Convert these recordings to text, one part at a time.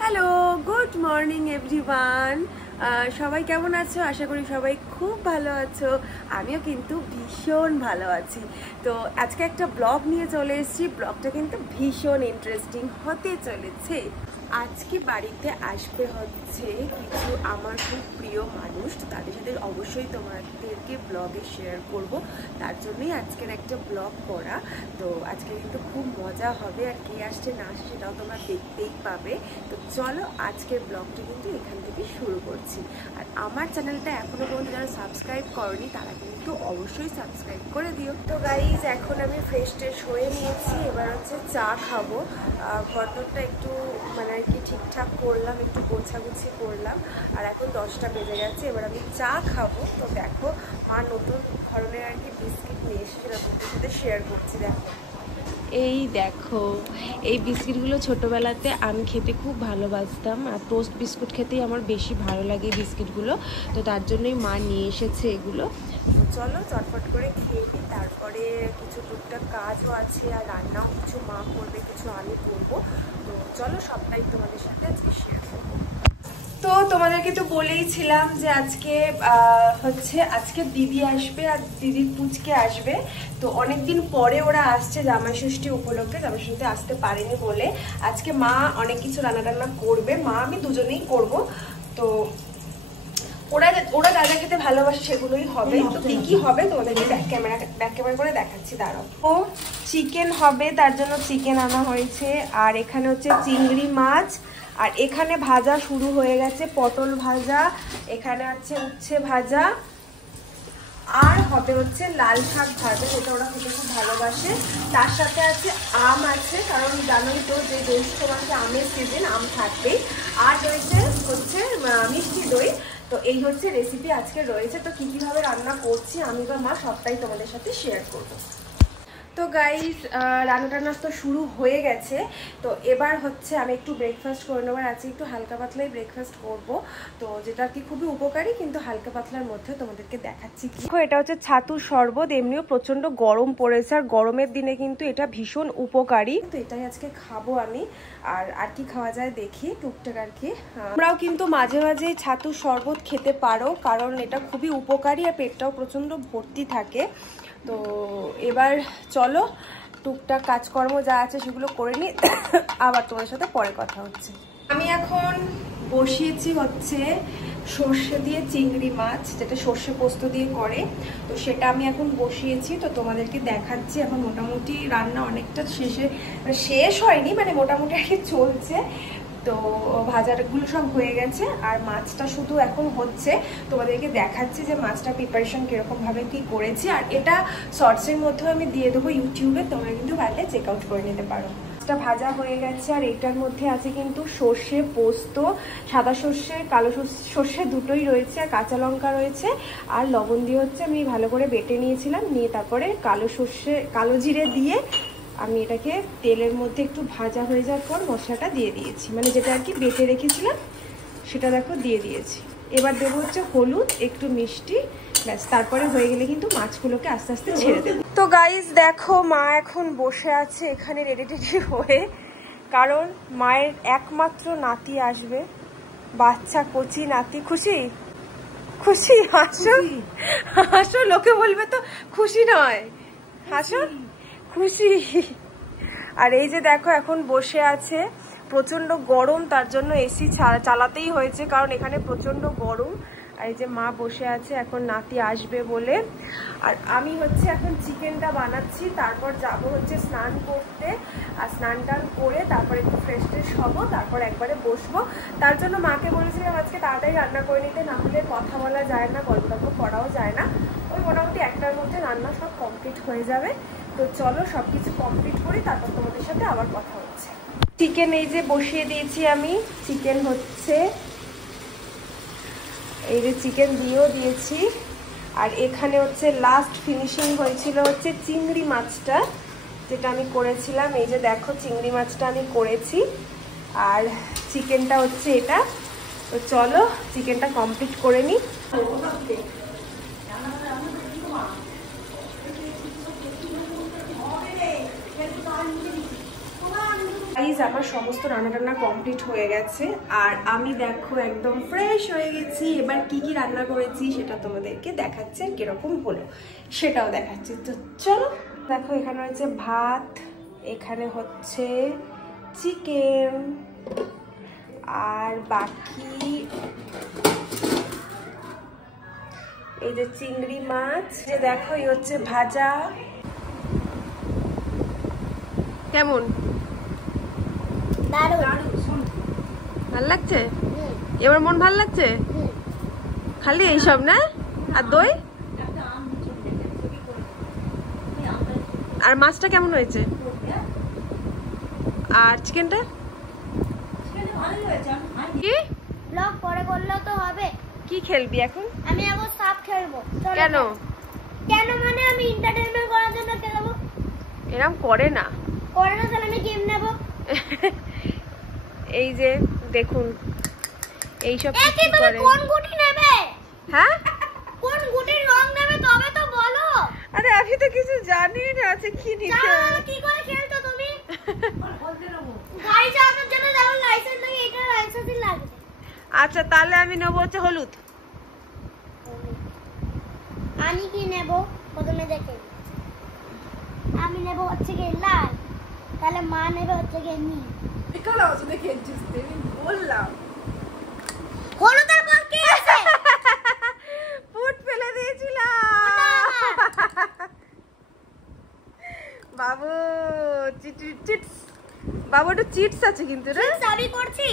Hello, good morning everyone. সবাই কেমন আছো? আশা করি সবাই খুব ভালো আছো। আমিও কিন্তু ভীষণ ভালো আছি। তো আজকে একটা ব্লগ নিয়ে চলে এসেছি। ব্লগটা কিন্তু ভীষণ ইন্টারেস্টিং হতে চলেছে। আজকে বাড়িতে আসবে হচ্ছে কিছু আমার খুব প্রিয় মানুষ, তো তাদের সাথে অবশ্যই তোমাদেরকে ব্লগে শেয়ার করব। তার জন্যই আজকের একটা ব্লগ করা। তো আজকে কিন্তু খুব মজা হবে, আর কে আসছে না আসছে সেটাও তোমরা দেখতেই পাবে। তো চলো আজকের ব্লগটা কিন্তু এখান থেকে শুরু করছি। আর আমার চ্যানেলটা এখনো পর্যন্ত যারা সাবস্ক্রাইব করনি তারা কিন্তু অবশ্যই সাবস্ক্রাইব করে দিও। তো গাইজ, এখন আমি ফ্রেশ ট্রেশ হয়ে নিয়েছি, এবার হচ্ছে চা খাবো। ঘরটা একটু মানে আর কি ঠিকঠাক করলাম, একটু গোছাগুছি করলাম। আর এখন 10টা বেজে গেছে, এবার আমি চা খাবো। তো দেখো, মা নতুন ধরনের আর কি বিস্কিট নিয়ে এসে সেটা তোমাদের সাথে শেয়ার করছি। দেখো, এই দেখো, এই বিস্কিটগুলো ছোটোবেলাতে আমি খেতে খুব ভালোবাসতাম, আর টোস্ট বিস্কুট খেতেই আমার বেশি ভালো লাগে এই বিস্কিটগুলো। তো তার জন্যই মা নিয়ে এসেছে এগুলো। তো চলো চটপট করে খেয়ে নিই, তারপরে কিছু টুকটাক কাজও আছে, আর রান্নাও কিছু মা করবে, কিছু আমি করবো। তো চলো সবটাই তোমাদের সাথে আজকে শেয়ার করবো। তো তোমাদেরকে তো বলেইছিলাম যে আজকে দিদি আসবে আর দিদির পুচকে আসবে। তো অনেকদিন পরে ওরা আসছে জামাই ষষ্ঠী উপলক্ষে, জামাই ষষ্ঠীতে আসতে পারেনি বলে আজকে মা অনেক কিছু রান্না করবে, মা আমি দুজনেই করব। তো ওরা যা যা খেতে ভালোবাসে সেগুলোই হবে। তো কি কি হবে তোমাদেরকে ব্যাক ক্যামেরা করে দেখাচ্ছি, দাঁড়াও। ও চিকেন হবে, তার জন্য চিকেন আনা হয়েছে। আর এখানে হচ্ছে চিংড়ি মাছ, আর এখানে ভাজা শুরু হয়ে গেছে, পটল ভাজা, এখানে আছে উচ্ছে ভাজা, আর হবে হচ্ছে লাল শাক ভাজা, যেটা ওরা খেতে খুব ভালোবাসে। তার সাথে আছে আম আছে, কারণ জানোই তো যে জ্যৈষ্ঠ মাসে আমের সিজন, আম থাকবেই। আর রয়েছে হচ্ছে মিষ্টি দই। তো এই হচ্ছে রেসিপি আজকে রয়েছে। তো কীভাবে রান্না করছি আমি বা মা সবটাই তোমাদের সাথে শেয়ার করবো। তো গাইস, রান্না তো শুরু হয়ে গেছে। তো এবার হচ্ছে আমি একটু ব্রেকফাস্ট করে নেবার আছে, একটু হালকা পাতলাই ব্রেকফাস্ট করব। তো যেটা কি খুবই উপকারী, কিন্তু হালকা পাতলার মধ্যে তোমাদেরকে দেখাচ্ছি। এটা হচ্ছে ছাতুর শরবত, এমনিও প্রচন্ড গরম পড়েছে, আর গরমের দিনে কিন্তু এটা ভীষণ উপকারী। তো এটাই আজকে খাবো আমি। আর কি খাওয়া যায় দেখি টুকটাক আর কি। আমরাও কিন্তু মাঝে মাঝে ছাতুর শরবত খেতে পারো, কারণ এটা খুবই উপকারী আর পেটটাও প্রচন্ড ভর্তি থাকে। তো এবার চলো টুকটাক কাজকর্ম যা আছে সেগুলো করে নিই, আবার তোমাদের সাথে পরে কথা হচ্ছে। আমি এখন বসিয়েছি হচ্ছে সর্ষে দিয়ে চিংড়ি মাছ, যেটা সর্ষে পোস্ত দিয়ে করে, তো সেটা আমি এখন বসিয়েছি। তো তোমাদেরকে দেখাচ্ছি। এখন মোটামুটি রান্না অনেকটা শেষ হয়নি, মানে মোটামুটি আর কি চলছে। তো ভাজাগুলো সব হয়ে গেছে, আর মাছটা শুধু এখন হচ্ছে। তোমাদেরকে দেখাচ্ছি যে মাছটা প্রিপারেশন কিরকমভাবে কি করেছি। আর এটা শর্টসের মধ্যেও আমি দিয়ে দেবো ইউটিউবে, তোমরা কিন্তু পারলে চেক আউট করে নিতে পারো। মাছটা ভাজা হয়ে গেছে, আর এটার মধ্যে আছে কিন্তু সর্ষে পোস্ত, সাদা সর্ষে কালো সর্ষে দুটোই রয়েছে, আর কাঁচা লঙ্কা রয়েছে, আর লবণ দিয়ে হচ্ছে আমি ভালো করে বেটে নিয়েছিলাম, নিয়ে তারপরে কালো জিরে দিয়ে আমি এটাকে তেলের মধ্যে একটু ভাজা হয়ে যাওয়ার পর মশলাটা দিয়ে দিয়েছি, মানে যেটা আর কি বেটে রেখেছিলাম সেটা দেখো দিয়ে দিয়েছি। এবার দেবো হচ্ছে হলুদ, একটু মিষ্টি, ব্যাস। তারপরে হয়ে গেলে কিন্তু মাছগুলোকে আস্তে আস্তে ছেড়ে দেবো। তো গাইজ দেখো, মা এখন বসে আছে এখানে রেডি টেডি হয়ে, কারণ মায়ের একমাত্র নাতি আসবে, বাচ্চা কচি নাতি। খুশি খুশি? হাসো হাসো, লোকে বলবে তো খুশি নয়, হাসো, খুশি। আর এই যে দেখো এখন বসে আছে, প্রচন্ড গরম, তার জন্য এসি চালাতেই হয়েছে, কারণ এখানে প্রচন্ড গরম। আর এই যে মা বসে আছে, এখন নাতি আসবে বলে। আর আমি হচ্ছে এখন চিকেনটা বানাচ্ছি, তারপর যাব হচ্ছে স্নান করতে, আর স্নান টান করে তারপর একটু ফ্রেশ ট্রেশ হবো, তারপর একবারে বসবো। তার জন্য মাকে বলেছিলাম আজকে তাড়াতাড়ি রান্না করে নিতে, না হলে কথা বলা যায় না, গল্প টল্প করাও যায় না। ওই মোটামুটি একটার মধ্যে রান্না সব কমপ্লিট হয়ে যাবে। তো চলো সব কিছু কমপ্লিট করি, তারপর তোমাদের সাথে আবার কথা হচ্ছে। চিকেন এই যে বসিয়ে দিয়েছি আমি, চিকেন হচ্ছে, এই যে চিকেন দিয়েও দিয়েছি। আর এখানে হচ্ছে লাস্ট ফিনিশিং হয়েছিল হচ্ছে চিংড়ি মাছটা, যেটা আমি করেছিলাম। এই যে দেখো চিংড়ি মাছটা আমি করেছি, আর চিকেনটা হচ্ছে এটা। তো চলো চিকেনটা কমপ্লিট করে নিই। আমার সমস্ত রান্না কমপ্লিট হয়ে গেছে আর আমি দেখো একদম ফ্রেশ হয়ে গেছি। এবার কি কি রান্না করেছি সেটা তোমাদেরকে দেখাচ্ছে, কিরকম হলো সেটাও দেখাচ্ছি। তো চলো দেখো, এখানে হচ্ছে ভাত, এখানে হচ্ছে চিকেন, আর বাকি এই যে চিংড়ি মাছ, যে দেখো এই হচ্ছে ভাজা। কেমন ভাল লাগছে? এবার মন ভাল লাগছে? খালি এইসব না? আর দই আর মাছটা কেমন হয়েছে? আর চিকেনটা কি ব্লগ পরে করলেও তো হবে। কি খেলবি এখন? আমি এখন সাপ খেলবো। কেন? কেন মানে আমি এন্টারটেইনমেন্ট করার জন্য খেলবো। এরকম করে না, করে না, তাহলে আমি গেম নেব। এই যে দেখুন এইসব কি করে। কোন গুটি নেবে? হ্যাঁ, কোন গুটির রং নেবে তবে তো বলো। আরে আমি তো কিছু জানি না আছে কি নিতে। কি করে খেলছো তুমি? বলতে নেব গাড়ি চালানোর জন্য যেমন লাইসেন্স লাগে, এটা লাইসেন্সই লাগবে। আচ্ছা তাহলে আমি নেব হচ্ছে হলুদ। আমি কি নেব প্রথমে দেখে? আমি নেব হচ্ছে কি লাল, তাহলে মা নেবে হচ্ছে কি নীল। এখানে আছে দেখে জিততে আমি বললাম। হলুদের বল কে আছে? ফুট ফেলে দিয়েছিলাম বাবু। চিটস বাবু, একটু চিটস আছে কিন্তু রে। সরি করছি।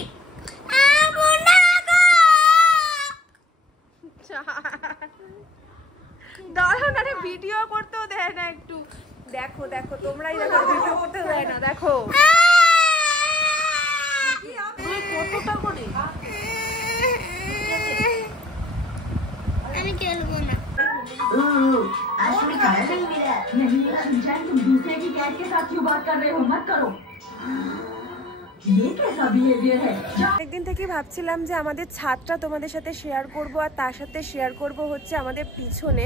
দাঁড়াও না রে, ভিডিও করতেও দেয় না একটু। দেখো দেখো তোমরাই দেখো, ভিডিও করতেও দেয় না। দেখো কতটা করে। আমি খেলবো না। तुम दूसरे की कैट के साथ क्यों बात कर रहे हो? मत करो। একদিন থেকে ভাবছিলাম যে আমাদের ছাদটা তোমাদের সাথে শেয়ার করব, আর তার সাথে শেয়ার করব হচ্ছে আমাদের পিছনে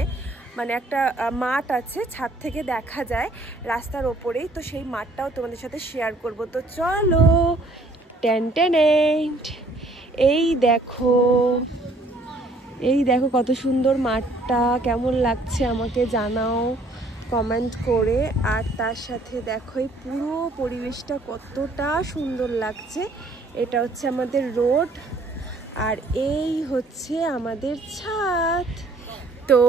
মানে একটা মাঠ আছে, ছাদ থেকে দেখা যায় রাস্তার ওপরেই, তো সেই মাঠটাও তোমাদের সাথে শেয়ার করব। তো চলো টেন্টেনেন্ট, এই দেখো কত সুন্দর মাঠটা, কেমন লাগছে আমাকে জানাও কমেন্ট করে। আর তার সাথে দেখো এই পুরো পরিবেশটা কতটা সুন্দর লাগছে। এটা হচ্ছে আমাদের রোড আর এই হচ্ছে আমাদের ছাদ। তো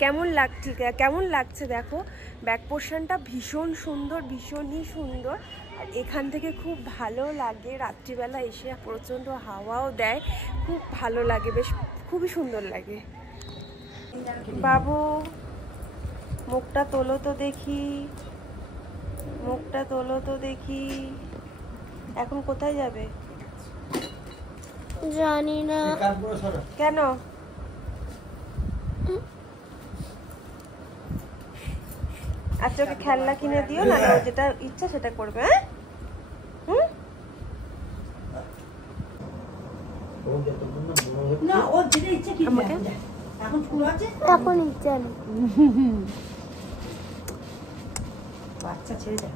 কেমন লাগছে দেখো, ব্যাক পোর্শনটা ভীষণ সুন্দর, ভীষণই সুন্দর। আর এখান থেকে খুব ভালো লাগে, রাত্রিবেলা এসে প্রচণ্ড হাওয়াও দেয়, খুব ভালো লাগে, বেশ খুবই সুন্দর লাগে। বাবু মুখটা তোলো তো দেখি, মুখটা তোলো তো দেখি। এখন কোথায় যাবে? জানি না। কেন? আচ্ছা ওকে খেলনা কিনে দিও না, ওর যেটা ইচ্ছা সেটা করবে। হ্যাঁ না, ওর যেটা ইচ্ছা কি আমাকে এখন স্কুল আছে, এখন ইচ্ছা নেই। বাচ্চা ছেড়ে যায়।